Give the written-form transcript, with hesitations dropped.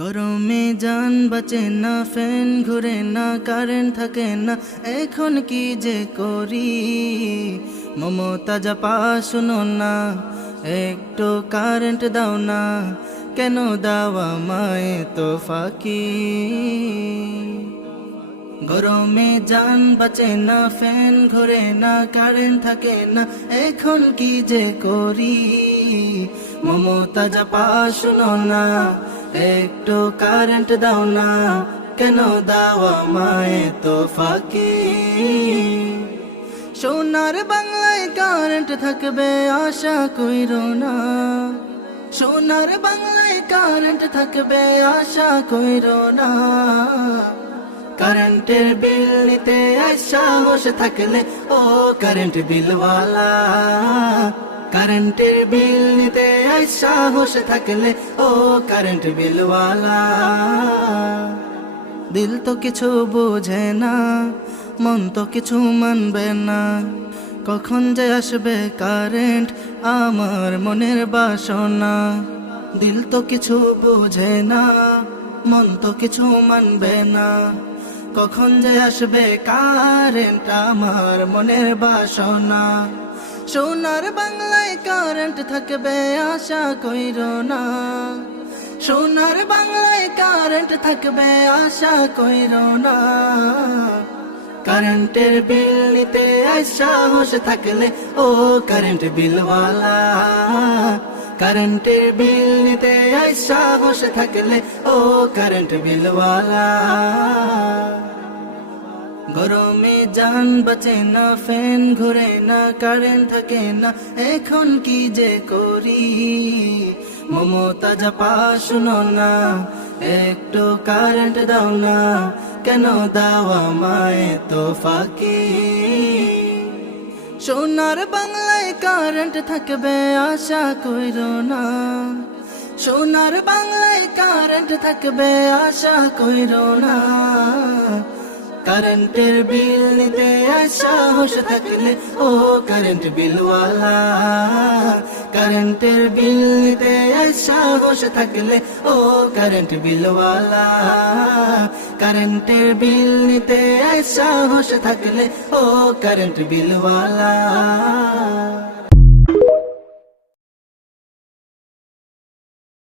গরমে জান বাঁচে না, ফ্যান ঘুরে না, কারেন্ট থাকে না, এখন কি যে করি। মমতা জাপা শুনো না, একটু কারেন্ট দাও না, কেন দাও আমায় তো ফাঁকি। গরমে জান বাঁচে না, ফ্যান ঘুরে না, কারেন্ট থাকে না, এখন কি যে করি। মমতা জাপা শুনো না, একটু কারেন্ট দাও না, কেন দাও আমায় তো ফাঁকি। সোনার বাংলায় কারেন্ট থাকবে আশা কইরো না, সোনার বাংলায় কারেন্ট থাকবে আশা কইরো না। কারেন্টের বিল নিতে সাহস থাকলে ও কারেন্ট বিলওয়ালা, কারেন্টের বিল নিতে সাহস থাকলে ও কারেন্ট বিলওয়ালা। দিল তো কিছু বোঝে না, মন তো কিছু মানবে না, কখন যে আসবে কারেন্ট আমার মনের বাসনা। দিল তো কিছু বোঝে না, মন তো কিছু মানবে না, কখন যে আসবে কারেন্ট আমার মনের বাসনা। সোনার বাংলায় কারেন্ট থাকবে আশা কইরো না, সোনার বাংলায় কারেন্ট থাকবে আশা কইরো না। কারেন্টের বিল নিতে সাহস থাকলে ও কারেন্ট বিলওয়ালা, কারেন্টের বিল নিতে সাহস থাকলে ও কারেন্ট বিলওয়ালা। গরমে জান বাঁচে না, ফ্যান ঘুরে না, কারেন্ট থাকে না, এখন কি যে করি। মমতা জাপা শুনো না, একটু কারেন্ট দাও না, কেন দাও আমায় তো ফাঁকি। সোনার বাংলায় কারেন্ট থাকবে আশা কইরো না, সোনার বাংলায় কারেন্ট থাকবে আশা কইরো না। কারেন্টের বিল নিতে সাহস থাকলে ও কারেন্ট বিলওয়ালা, কারেন্টের বিল নিতে সাহস থাকলে ও কারেন্ট বিলওয়ালা, কারেন্টের বিল নিতে সাহস থাকলে ও কারেন্ট বিলওয়ালা।